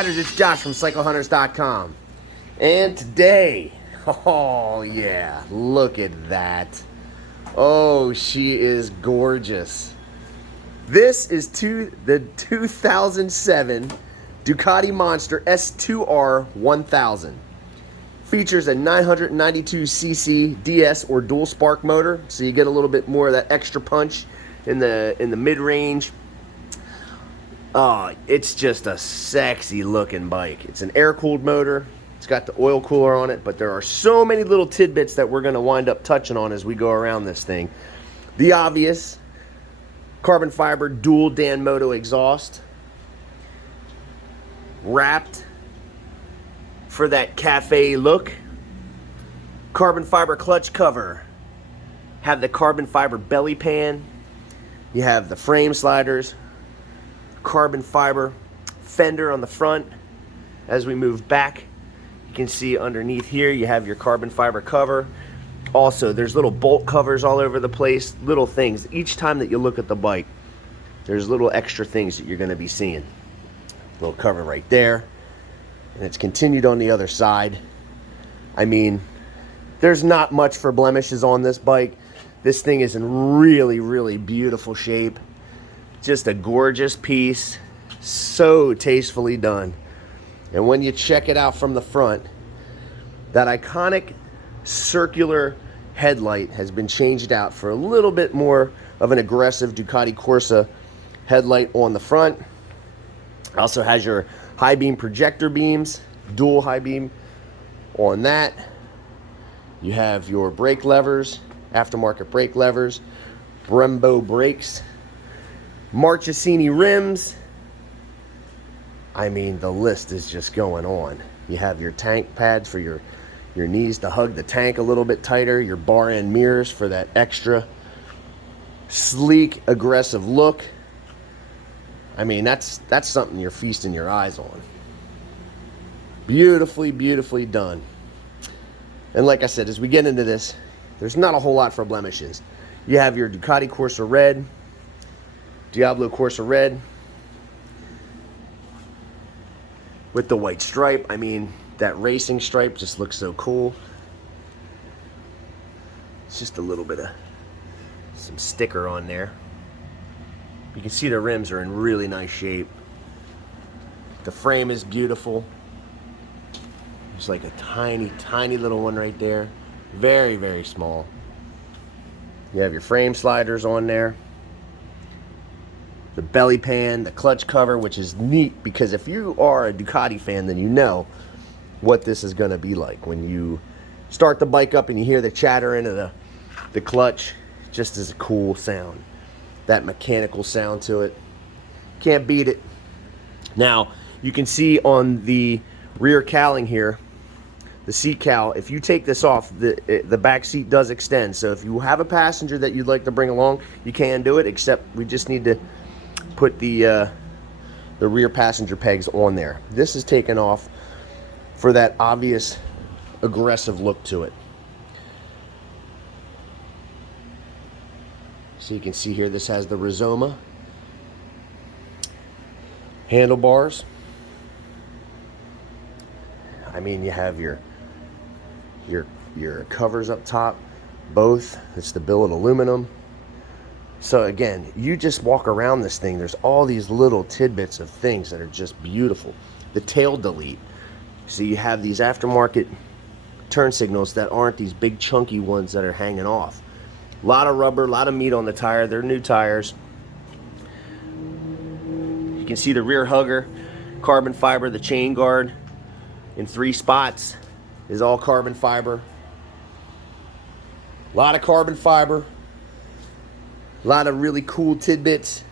Riders? It's Josh from CycleHunters.com. And today, oh yeah, look at that. Oh, she is gorgeous. This is the 2007 Ducati Monster S2R 1000. Features a 992cc DS or dual spark motor, so you get a little bit more of that extra punch in the mid-range. Oh, it's just a sexy looking bike. It's an air-cooled motor. It's got the oil cooler on it, but there are so many little tidbits that we're going to wind up touching on as we go around this thing. The obvious, carbon fiber dual Danmoto exhaust, wrapped for that cafe look. Carbon fiber clutch cover. Have the carbon fiber belly pan. You have the frame sliders. Carbon fiber fender on the front. As we move back, you can see underneath here you have your carbon fiber cover. Also, there's little bolt covers all over the place, little things. Each time that you look at the bike, there's little extra things that you're going to be seeing. Little cover right there, and it's continued on the other side. I mean, there's not much for blemishes on this bike. This thing is in really, really beautiful shape. Just a gorgeous piece, so tastefully done. And when you check it out from the front, that iconic circular headlight has been changed out for a little bit more of an aggressive Ducati Corsa headlight on the front. Also has your high beam projector beams, dual high beam on that. You have your brake levers, aftermarket brake levers, Brembo brakes, Marchesini rims. I mean, the list is just going on. You have your tank pads for your knees to hug the tank a little bit tighter, your bar end mirrors for that extra sleek, aggressive look. I mean, that's something you're feasting your eyes on. Beautifully, beautifully done. And like I said, as we get into this, there's not a whole lot for blemishes. You have your Ducati Corsa Red, Diablo Corsa Red, with the white stripe. I mean, that racing stripe just looks so cool. It's just a little bit of some sticker on there. You can see the rims are in really nice shape. The frame is beautiful. There's like a tiny, tiny little one right there. Very, very small. You have your frame sliders on there. The belly pan, the clutch cover, which is neat because if you are a Ducati fan, then you know what this is going to be like. When you start the bike up and you hear the chatter into the clutch, just as a cool sound. That mechanical sound to it. Can't beat it. Now, you can see on the rear cowling here, the seat cowl, if you take this off, the back seat does extend. So if you have a passenger that you'd like to bring along, you can do it, except we just need to put the rear passenger pegs on there. This is taken off for that obvious aggressive look to it. So you can see here, this has the Rizoma handlebars. I mean, you have your covers up top, both. It's the billet aluminum. So again, you just walk around this thing, there's all these little tidbits of things that are just beautiful. The tail delete. So you have these aftermarket turn signals that aren't these big chunky ones that are hanging off. A lot of rubber, a lot of meat on the tire. They're new tires. You can see the rear hugger, carbon fiber. The chain guard in 3 spots is all carbon fiber. A lot of carbon fiber. A lot of really cool tidbits.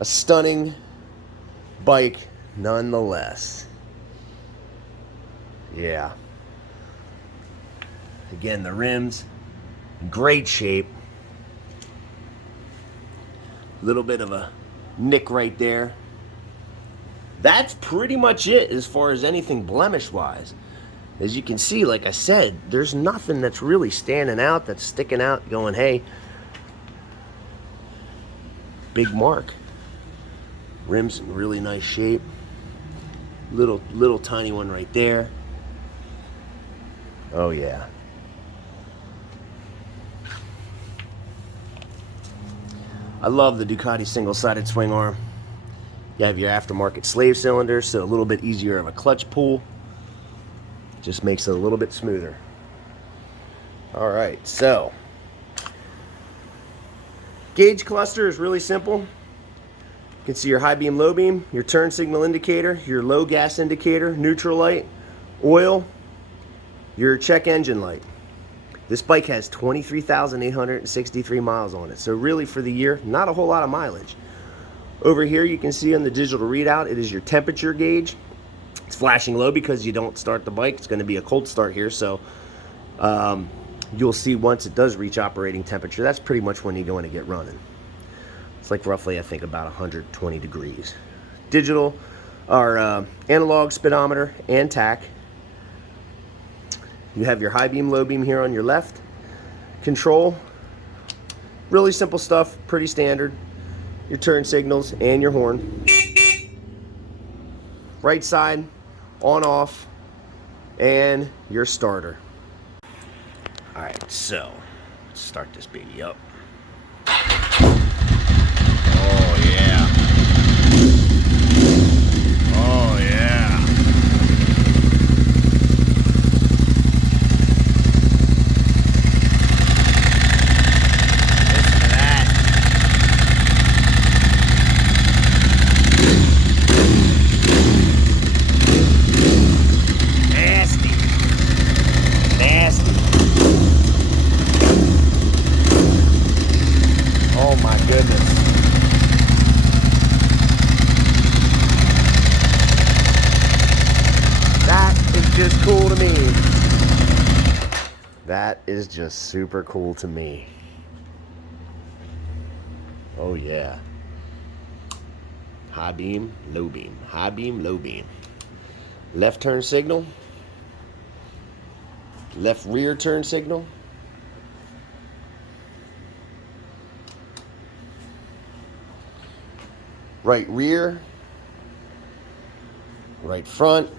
A stunning bike nonetheless. Yeah. Again, the rims, great shape. Little bit of a nick right there. That's pretty much it as far as anything blemish wise. As you can see, like I said, there's nothing that's really standing out, that's sticking out going, hey, big mark. Rims in really nice shape. Little tiny one right there. Oh yeah. I love the Ducati single-sided swing arm. You have your aftermarket slave cylinder, so a little bit easier of a clutch pull. Just makes it a little bit smoother. All right, so gauge cluster is really simple. You can see your high beam, low beam, your turn signal indicator, your low gas indicator, neutral light, oil, your check engine light. This bike has 23,863 miles on it. So really for the year, not a whole lot of mileage. Over here you can see on the digital readout, it is your temperature gauge. It's flashing low because you don't start the bike. It's going to be a cold start here. So you'll see once it does reach operating temperature, that's pretty much when you're going to get running. It's like roughly, I think, about 120 degrees. Digital, or analog speedometer and tach. You have your high beam, low beam here on your left. Control, really simple stuff, pretty standard. Your turn signals and your horn. Right side, on, off, and your starter. All right, so let's start this baby up. Oh yeah. Oh yeah. Listen to that. Nasty. Nasty. Oh my goodness. Just cool to me. That is just super cool to me. Oh yeah. High beam, low beam. High beam, low beam. Left turn signal. Left rear turn signal. Right rear. Right front.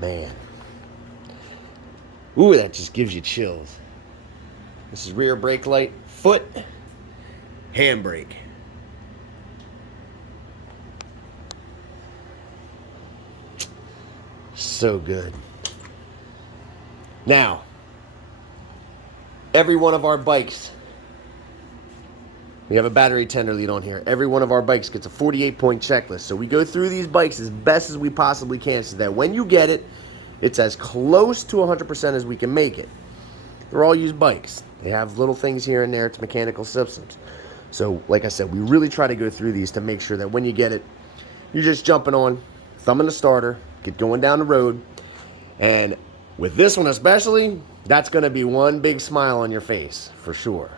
Man. Ooh, that just gives you chills. This is rear brake light, foot, handbrake. So good. Now, every one of our bikes, we have a battery tender lead on here. Every one of our bikes gets a 48-point checklist. So we go through these bikes as best as we possibly can so that when you get it, it's as close to 100% as we can make it. They're all used bikes. They have little things here and there. It's mechanical systems. So like I said, we really try to go through these to make sure that when you get it, you're just jumping on, thumbing the starter, get going down the road. And with this one especially, that's going to be one big smile on your face for sure.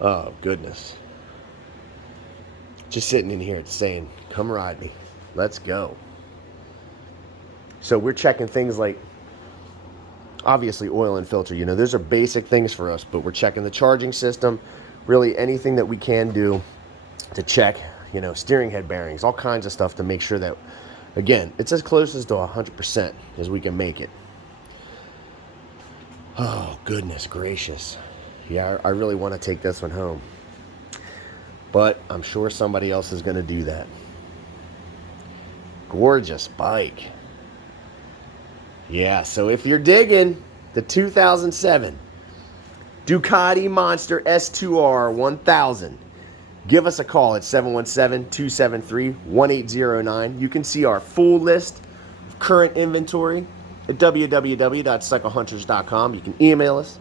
Oh, goodness. Just sitting in here, it's saying, come ride me. Let's go. So we're checking things like, obviously, oil and filter. You know, those are basic things for us, but we're checking the charging system. Really, anything that we can do to check, you know, steering head bearings, all kinds of stuff to make sure that, again, it's as close as to 100% as we can make it. Oh, goodness gracious. Yeah, I really want to take this one home. But I'm sure somebody else is going to do that. Gorgeous bike. Yeah, so if you're digging the 2007 Ducati Monster S2R 1000, give us a call at 717-273-1809. You can see our full list of current inventory at www.cyclehunters.com. You can email us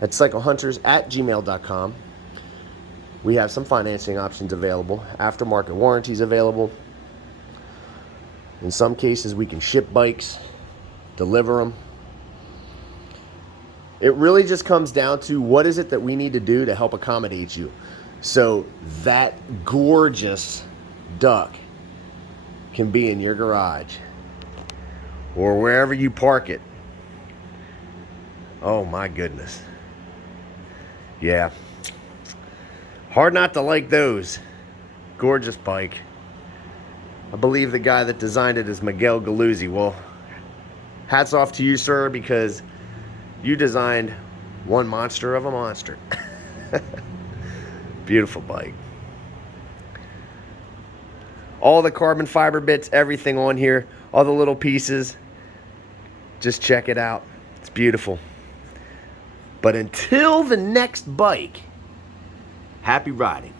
at cyclehunters@gmail.com. We have some financing options available, aftermarket warranties available. In some cases, we can ship bikes, deliver them. It really just comes down to what is it that we need to do to help accommodate you. So that gorgeous duck can be in your garage or wherever you park it. Oh my goodness. Yeah. Hard not to like those. Gorgeous bike. I believe the guy that designed it is Miguel Galuzzi. Well, hats off to you, sir, because you designed one monster of a monster. Beautiful bike. All the carbon fiber bits, everything on here, all the little pieces. Just check it out. It's beautiful. But until the next bike, happy riding.